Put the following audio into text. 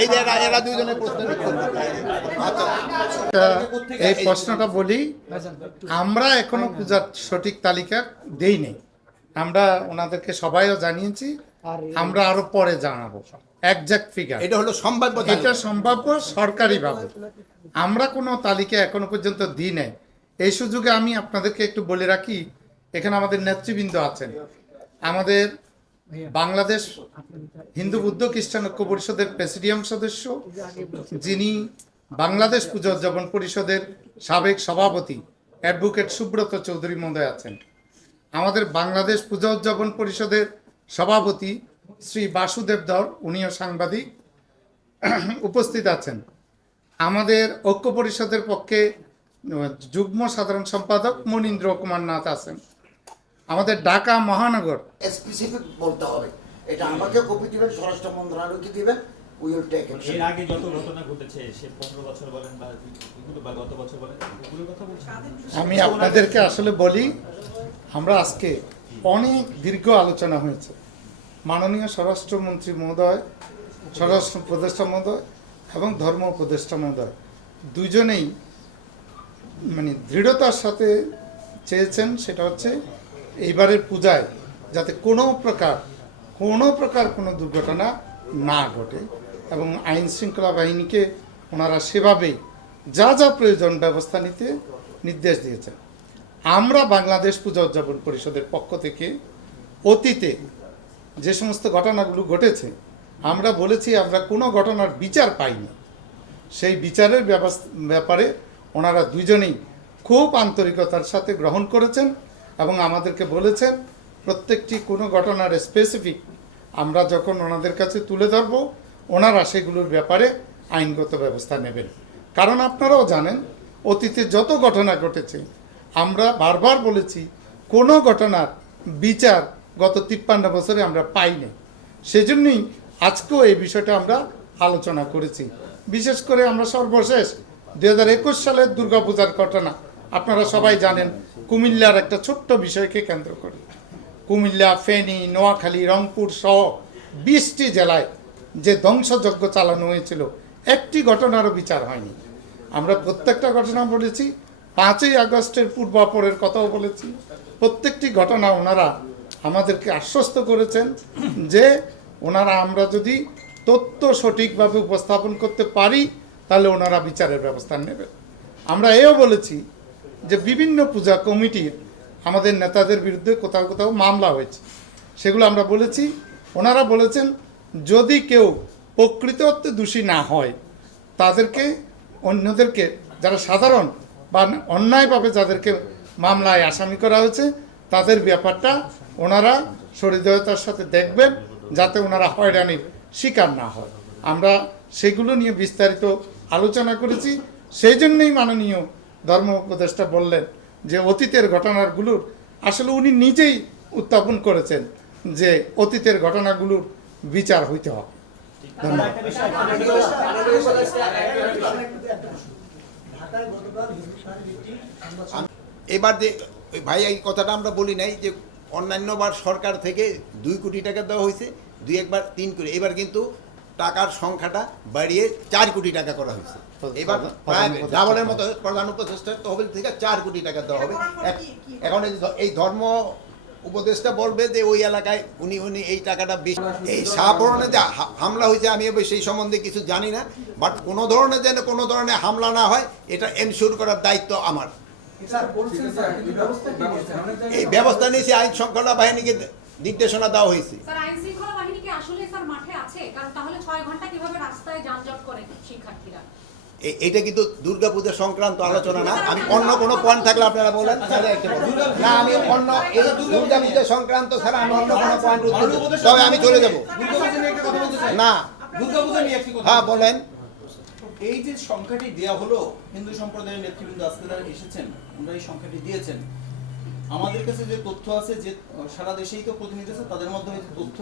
এই যে এরা দুইজনের প্রশ্ন এই প্রশ্নটা বলি, আমরা এখনো পূজার সঠিক তালিকা দেই নাই। আমরা ওনাদেরকে সবাইও জানিয়েছি, আমরা আরো পরে জানাবো একজ্যাক্ট ফিগার। এটা হলো সম্ভাব্য, এটা সম্ভাব্য সরকারিভাবে। আমরা কোনো তালিকা এখনো পর্যন্ত দিই নাই। এই সুযোগে আমি আপনাদেরকে একটু বলে রাখি, এখানে আমাদের নেতৃবৃন্দ আছেন, আমাদের বাংলাদেশ হিন্দু বুদ্ধ খ্রিস্টান ঐক্য পরিষদের প্রেসিডিয়াম সদস্য, যিনি বাংলাদেশ পূজা উদযাপন পরিষদের সাবেক সভাপতি অ্যাডভোকেট সুব্রত চৌধুরী মহোদয় আছেন। আমাদের বাংলাদেশ পূজা উদযাপন পরিষদের সভাপতি শ্রী বাসুদেব ধর, উনিও সাংবাদিক উপস্থিত আছেন। আমাদের ঐক্য পরিষদের পক্ষে যুগ্ম সাধারণ সম্পাদক মনীন্দ্র কুমার নাথ আছেন। আমাদের ঢাকা মহানগর স্পেসিফিক বলতে হবে, এটা আমাকে কপি দিবেন, স্বরাষ্ট্র মন্ত্রণালয়কে দিবেন, উই উইল টেক ইট। এর আগে যত ঘটনা ঘটেছে, সে 15 বছর বলেন বা গত বছর বলেন, ওগুলোর কথা বলছেন। আমি আপনাদেরকে আসলে বলি, আমরা আজকে অনেক দীর্ঘ আলোচনা হয়েছে। মাননীয় স্বরাষ্ট্রমন্ত্রী মহোদয়, স্বরাষ্ট্র উপদেষ্টা মহোদয় এবং ধর্ম উপদেষ্টা মহোদয় দুজনেই দৃঢ়তার সাথে চেয়েছেন, সেটা হচ্ছে এইবারের পূজায় যাতে কোনো প্রকার কোনো দুর্ঘটনা না ঘটে, এবং আইন শৃঙ্খলা বাহিনীকে ওনারা সেভাবেই যা যা প্রয়োজন ব্যবস্থা নিতে নির্দেশ দিয়েছেন। আমরা বাংলাদেশ পূজা উদযাপন পরিষদের পক্ষ থেকে অতীতে যে সমস্ত ঘটনাগুলো ঘটেছে, আমরা বলেছি আমরা কোনো ঘটনার বিচার পাইনি। সেই বিচারের ব্যাপারে ওনারা দুইজনেই খুব আন্তরিকতার সাথে গ্রহণ করেছেন এবং আমাদেরকে বলেছেন প্রত্যেকটি কোনো ঘটনার স্পেসিফিক আমরা যখন ওনাদের কাছে তুলে ধরব, ওনারা সেগুলোর ব্যাপারে আইনগত ব্যবস্থা নেবেন। কারণ আপনারাও জানেন, অতীতে যত ঘটনা ঘটেছে আমরা বারবার বলেছি কোনো ঘটনার বিচার গত 53 বছরে আমরা পাইনি। সেজন্যই আজকেও এই বিষয়টা আমরা আলোচনা করেছি। বিশেষ করে আমরা সর্বশেষ 2021 সালের দুর্গাপূজার ঘটনা আপনারা সবাই জানেন, কুমিল্লার একটা ছোট্ট বিষয়কে কেন্দ্র করে কুমিল্লা, ফেনী, নোয়াখালী, রংপুর সহ 20টি জেলায় যে ধ্বংসযজ্ঞ চালানো হয়েছিল, একটি ঘটনারও বিচার হয়নি। আমরা প্রত্যেকটা ঘটনা বলেছি, 5ই আগস্টের পূর্বাপরের কথাও বলেছি। প্রত্যেকটি ঘটনা ওনারা আমাদেরকে আশ্বস্ত করেছেন যে ওনারা আমরা যদি তথ্য সঠিকভাবে উপস্থাপন করতে পারি তাহলে ওনারা বিচারের ব্যবস্থা নেবেন। আমরা এও বলেছি যে বিভিন্ন পূজা কমিটির আমাদের নেতাদের বিরুদ্ধে কোথাও কোথাও মামলা হয়েছে, সেগুলো আমরা বলেছি। ওনারা বলেছেন যদি কেউ প্রকৃত অর্থে দোষী না হয়, তাদেরকে অন্যদেরকে যারা সাধারণ বা অন্যায়ভাবে যাদেরকে মামলায় আসামি করা হয়েছে তাদের ব্যাপারটা ওনারা সহৃদয়তার সাথে দেখবেন, যাতে ওনারা হয়রানির শিকার না হয়। আমরা সেগুলো নিয়ে বিস্তারিত আলোচনা করেছি। সেই জন্যই মাননীয় ধর্ম উপদেষ্টা বললেন যে অতীতের ঘটনাগুলোর আসলে উনি নিজেই উত্থাপন করেছেন যে অতীতের ঘটনাগুলোর বিচার হইতে হবে। ধন্যবাদ। এবার যে ভাই এই কথাটা আমরা বলি নাই যে অন্যান্যবার সরকার থেকে 2 কোটি টাকা দেওয়া হয়েছে, 2-1 3 কোটি, এবার কিন্তু টাকার সংখ্যাটা বাড়িয়ে 4 কোটি টাকা করা হয়েছে। এবার প্রায় ডাবলের মতো প্রধান উপদেষ্টার তহবিল থেকে 4 কোটি টাকা দেওয়া হবে। এখন এই ধর্ম উপদেষ্টা বলবে যে ওই এলাকায় উনি এই টাকাটা বেশি। এই শাহপুরনে যে হামলা হয়েছে আমি সেই সম্বন্ধে কিছু জানি না, বাট কোনো ধরনের হামলা না হয় এটা এনশিওর করার দায়িত্ব আমার। এই ব্যবস্থা নিয়েছে আইন শৃঙ্খলা বাহিনীকে নির্দেশনা দেওয়া হয়েছে। আইন শৃঙ্খলা বাহিনী কি আসলে স্যার মাঠে আছে? কারণ তাহলে 6 ঘন্টা কিভাবে রাস্তায় যানজট করে শিক্ষার্থীরা? এটা কিন্তু দুর্গাপূজা সংক্রান্ত আলোচনা না। আমি অন্য কোনো পয়েন্ট থাকলে আপনারা বলেন। না, আমি অন্য দুর্গাপূজা সংক্রান্ত ছাড়া আমি অন্য কোনো পয়েন্ট উত্তর, তবে আমি চলে যাব না। হ্যাঁ বলেন। এই যে সংখ্যাটি দেয়া হলো, হিন্দু সম্প্রদায়ের নেতৃবৃন্দ আজকে যারা এসেছেন ওনারা এই সংখ্যাটি দিয়েছেন। আমাদের কাছে যে তথ্য আছে, যে সারা দেশেই তো প্রতিনিধি আছে, তাদের মধ্যে তথ্য